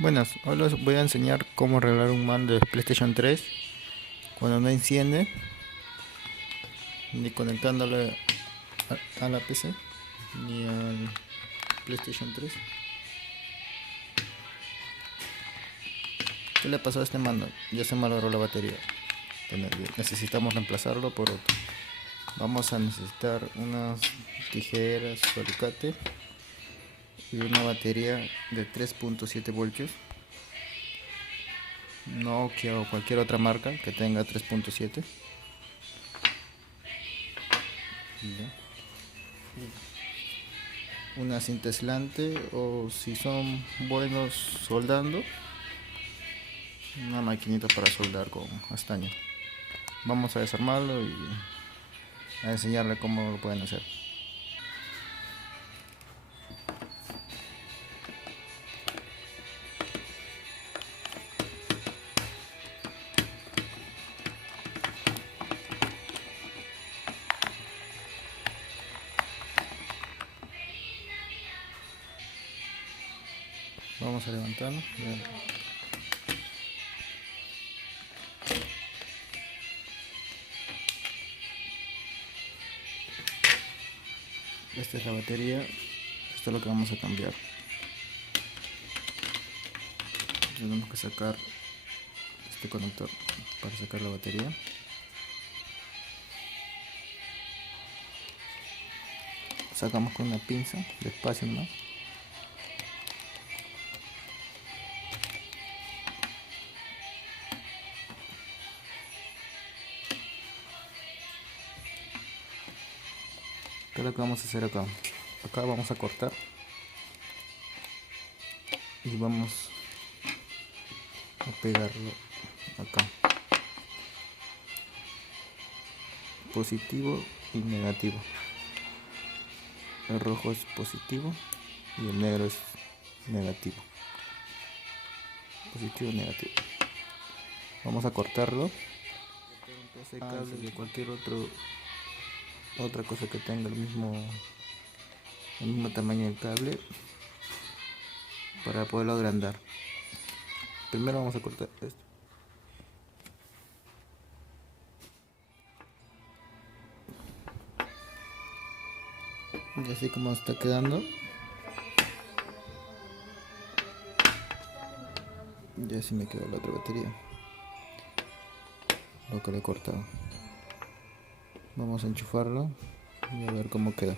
Buenas, hoy les voy a enseñar cómo arreglar un mando de PlayStation 3 cuando no enciende ni conectándole a la PC ni al PlayStation 3. ¿Qué le pasó a este mando? Ya se malogró la batería. Necesitamos reemplazarlo por otro. Vamos a necesitar unas tijeras o alicate y una batería de 3.7 voltios. Nokia o cualquier otra marca que tenga 3.7. Una cinta aislante o si son buenos soldando, una maquinita para soldar con estaño. Vamos a desarmarlo y a enseñarle cómo lo pueden hacer. Vamos a levantarlo. Esta es la batería. Esto es lo que vamos a cambiar. Tenemos que sacar este conector para sacar la batería. Sacamos con una pinza, despacio, ¿no? ¿Qué es lo que vamos a hacer acá? Acá vamos a cortar y vamos a pegarlo acá. Positivo y negativo. El rojo es positivo y el negro es negativo. Positivo y negativo. Vamos a cortarlo. Ese cable de cualquier otra cosa que tenga el mismo tamaño del cable para poderlo agrandar. Primero vamos a cortar esto. Y así como está quedando, ya así me quedó la otra batería, lo que le he cortado. Vamos a enchufarlo y a ver cómo queda.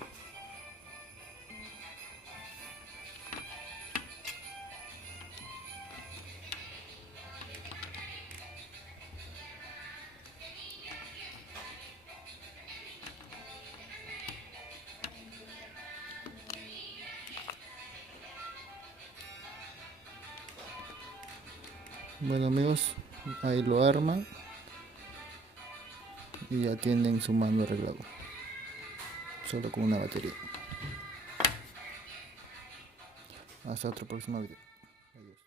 Bueno amigos, ahí lo arman y ya tienen su mando arreglado, solo con una batería. Hasta otro próximo video. Adiós.